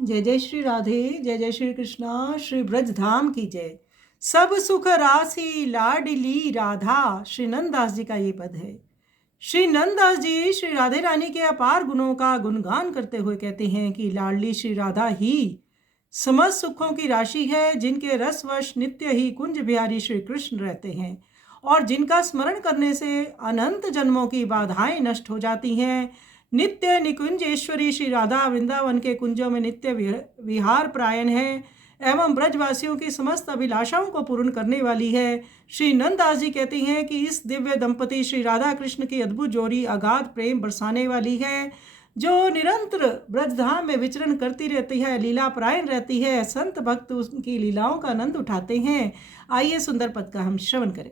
जय जय श्री राधे, जय जय श्री कृष्णा। श्री ब्रज धाम की जय। सब सुख राशि लाडली राधा, श्री नंददास जी का ये पद है। श्री नंददास जी श्री राधे रानी के अपार गुणों का गुणगान करते हुए कहते हैं कि लाडली श्री राधा ही समस्त सुखों की राशि है, जिनके रसवश नित्य ही कुंज बिहारी श्री कृष्ण रहते हैं और जिनका स्मरण करने से अनंत जन्मों की बाधाएं नष्ट हो जाती हैं। नित्य निकुंजेश्वरी श्री राधा वृंदावन के कुंजों में नित्य विहार प्रायण है एवं ब्रजवासियों की समस्त अभिलाषाओं को पूर्ण करने वाली है। श्री नंददास जी कहते हैं कि इस दिव्य दंपति श्री राधा कृष्ण की अद्भुत जोड़ी अगाध प्रेम बरसाने वाली है, जो निरंतर ब्रजधाम में विचरण करती रहती है, लीला परायण रहती है। संत भक्त उनकी लीलाओं का आनंद उठाते हैं। आइए सुंदर पद का हम श्रवण करें।